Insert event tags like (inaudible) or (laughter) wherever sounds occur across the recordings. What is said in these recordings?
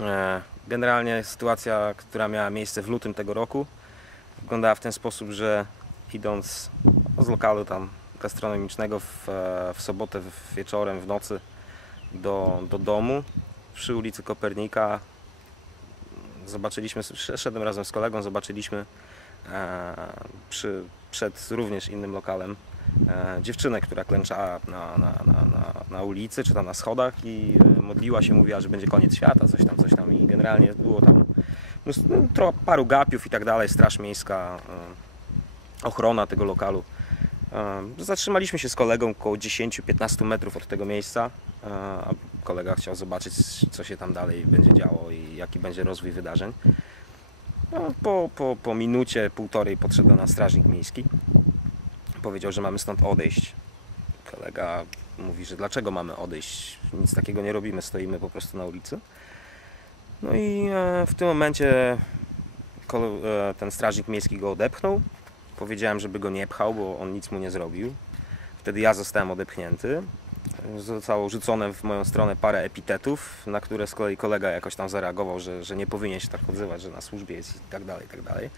E, Generalnie sytuacja, która miała miejsce w lutym tego roku, wyglądała w ten sposób, że idąc z lokalu tam gastronomicznego w, e, w sobotę w- wieczorem, w nocy do, do domu przy ulicy Kopernika zobaczyliśmy, szedłem razem z kolegą, zobaczyliśmy e, przy, przed również innym lokalem dziewczynę, która klęczała na, na, na, na, ulicy czy tam na schodach i e, modliła się, mówiła, że będzie koniec świata, coś tam, coś tam i generalnie było tam no, paru gapiów i tak dalej, straż miejska, e, ochrona tego lokalu. E, Zatrzymaliśmy się z kolegą około 10-15 metrów od tego miejsca, e, a kolega chciał zobaczyć, co się tam dalej będzie działo i jaki będzie rozwój wydarzeń. No, po, po, po minucie, półtorej podszedł do nas strażnik miejski. Powiedział, że mamy stąd odejść. Kolega mówi, że dlaczego mamy odejść? Nic takiego nie robimy, stoimy po prostu na ulicy. No i e, w tym momencie e, ten strażnik miejski go odepchnął. Powiedziałem, żeby go nie pchał, bo on nic mu nie zrobił. Wtedy ja zostałem odepchnięty. Zostało rzucone w moją stronę parę epitetów, na które z kolei kolega jakoś tam zareagował, że, że nie powinien się tak odzywać, że na służbie jest i tak dalej, i tak dalej.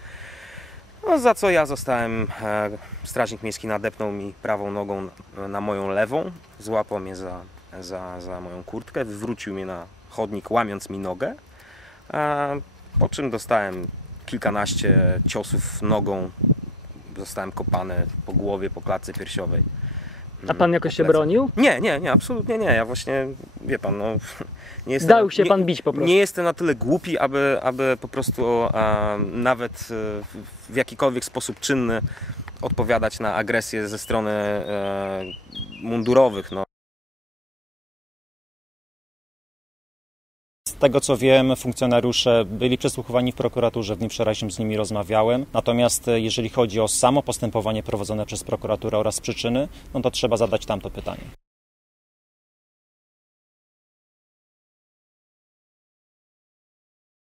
No, za co ja zostałem, e, strażnik miejski nadepnął mi prawą nogą na, moją lewą, złapał mnie za, za, za moją kurtkę, wywrócił mnie na chodnik, łamiąc mi nogę, po czym dostałem kilkanaście ciosów nogą, zostałem kopany po głowie, po klatce piersiowej. A pan jakoś się bronił? Nie, nie, nie, absolutnie nie. Ja właśnie, wie pan, no, (laughs) nie jestem... Dał się nie, pan bić po prostu. Nie jestem na tyle głupi, aby, aby po prostu e, nawet e, w, w jakikolwiek sposób czynny odpowiadać na agresję ze strony e, mundurowych. No. Z tego co wiem, funkcjonariusze byli przesłuchowani w prokuraturze, w dniu wczorajszym z nimi rozmawiałem. Natomiast e, jeżeli chodzi o samo postępowanie prowadzone przez prokuraturę oraz przyczyny, no to trzeba zadać tamto pytanie.